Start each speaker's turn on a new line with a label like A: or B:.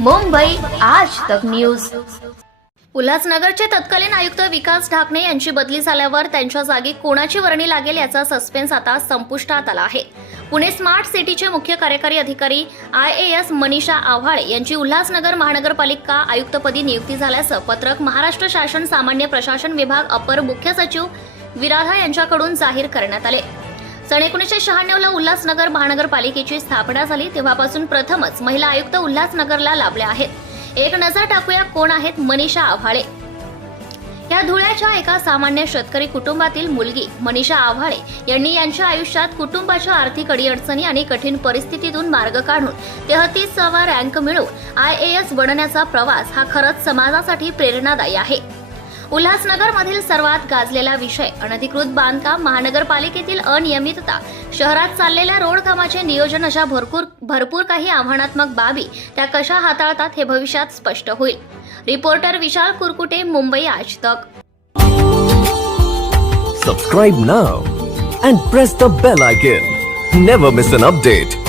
A: मुंबई आज तक न्यूज उल्हासनगरचे तत्कालीन आयुक्त विकास ढाकणे यांची बदली झाल्यावर त्यांच्या जागी कोणाची वर्णी लागेल याचा सस्पेन्स आता संपुष्टात आला आहे. पुणे स्मार्ट सिटीचे मुख्य कार्यकारी अधिकारी I A S Manisha Avhale यांची उल्हासनगर महानगरपालिका आयुक्तपदी नियुक्ती झाल्याचं पत्रक महाराष्ट्र शासन सामान्य प्रशासन विभाग अपर मुख्य सचिव विराधा यांच्याकडून जाहीर करण्यात आले. सन एकोणीसशे शहाण्णवला उल्हासनगर महानगरपालिकेची स्थापना झाली तेव्हापासून प्रथमच महिला आयुक्त उल्हासनगरला लाभल्या आहेत. एक नजर टाकूया कोण आहेत मनीषा आव्हाळे. या धुळ्याच्या एका सामान्य शेतकरी कुटुंबातील मुलगी मनीषा आव्हाळे यांनी यांच्या आयुष्यात कुटुंबाच्या आर्थिक अडीअडचणी आणि कठीण परिस्थितीतून मार्ग काढून तेहतीसावा रँक मिळवून आय ए एस बनण्याचा प्रवास हा खरंच समाजासाठी प्रेरणादायी आहे. उल्हासनगर मधील सर्वात गाजलेला विषय अनधिकृत बांधकाम महानगरपालिकेतील अनियमितता शहरात चाललेल्या रोड कामाचे नियोजन अशा भरपूर भरपूर काही आव्हानात्मक बाबी त्या कशा हाताळतात हे भविष्यात स्पष्ट होईल. Reporter Vishal Kurkute Mumbai Aaj Tak
B: subscribe now and press the bell icon never miss an update